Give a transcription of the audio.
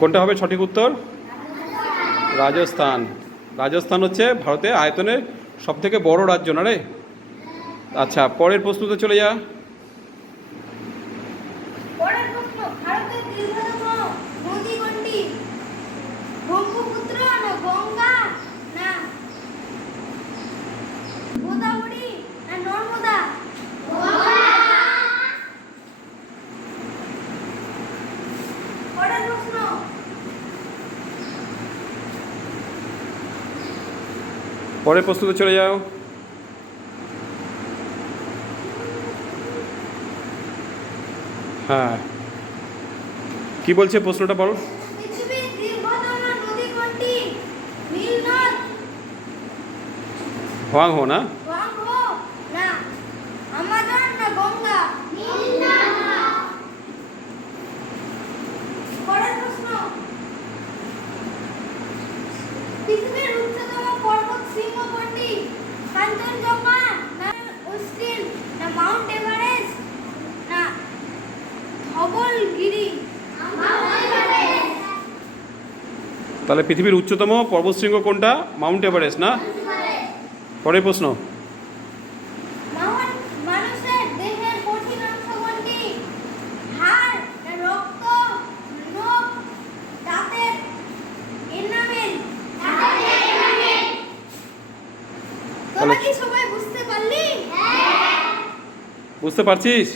কোনটা হবে সঠিক উত্তর? রাজস্থান। রাজস্থান হচ্ছে ভারতের আয়তনের সবথেকে বড় রাজ্য না রে। আচ্ছা, পরের প্রশ্নতে চলে যা। পরের প্রশ্ন, ভারতের দীর্ঘতম নদী কোনটি? ব্রহ্মপুত্র না গঙ্গা না গোদাবরী না নর্মদা? পরের প্রশ্ন, পরের প্রশ্নতে চলে যাও। হ্যাঁ, কি বলছে প্রশ্নটা বল। পৃথিবীর দীর্ঘতম নদী কোনটি? নীল নদ, হোয়াংহো না? ব্রহ্মপুত্র না আমাজন না গঙ্গা? নীল নদ। পরের প্রশ্ন, পৃথিবীর উচ্চতম পর্বত শৃঙ্গ কোনটি? কাঞ্চনজঙ্ঘা না উসকিল না মাউন্ট এভারেস্ট না ধবলগিরি? তাহলে পৃথিবীর উচ্চতম পর্বতশৃঙ্গ কোনটা? মাউন্ট এভারেস্ট না? পরের প্রশ্ন, মানুষের দেহের কঠিন অংশ কোনটি? হাড় না রক্ত, নখ, দাঁতের এনামেল? তোরা কি সবাই বুঝতে পারলি? বুঝতে পারছিস?